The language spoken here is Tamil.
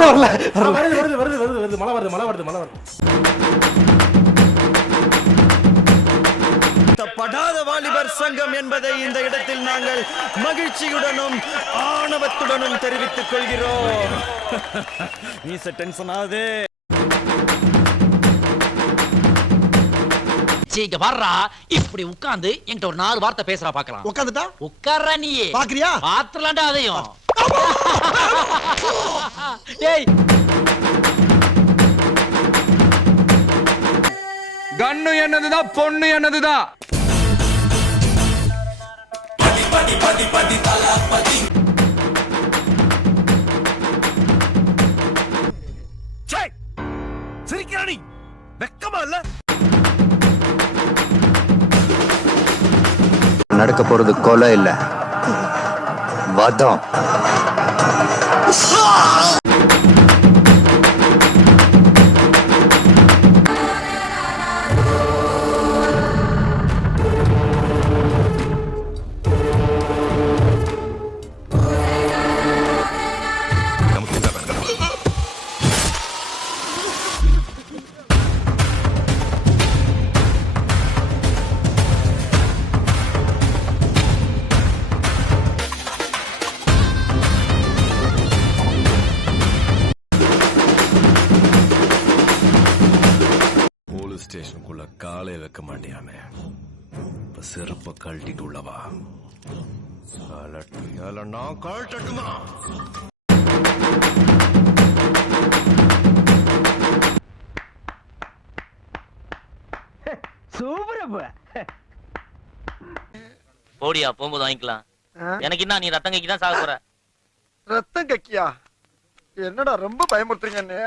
வரல படாத வாலிபர் சங்கம் என்பதை இந்த இடத்தில் நாங்கள் மகிழ்ச்சியுடனும் ஆணவத்துடனும் தெரிவித்துக் கொள்கிறோம். டென்ஷன் ஆகுது. இங்க வர்றா, இப்படி உட்கார்ந்து என்கிட்ட ஒரு 4 வார்த்தை பேசுறா பாக்கலாம். உட்கார்ந்துட்டா உட்கார்றா நீயே. பாக்குறியா? பாத்துலாண்டா அதையும். ஏய் கண்ணு என்னதுதான், பொண்ணு என்னதுதான். சிரிக்கிறானி வெக்கமா இல்ல? நடக்க போறது கொலை இல்ல, வதம். ஸ்டேஷனுக்குள்ள காலை வைக்க மாட்டியாமே, இப்ப சிறப்ப கழட்டிட்டு உள்ளவா. நான் கழட்டட்டுமா? போடியா, போகும்போது வாங்கிக்கலாம். எனக்கு என்ன, நீ ரத்தம் கைக்கு தான் சாக போற. ரத்தம் கக்கியா? என்னடா ரொம்ப பயமுறுத்துறீங்க.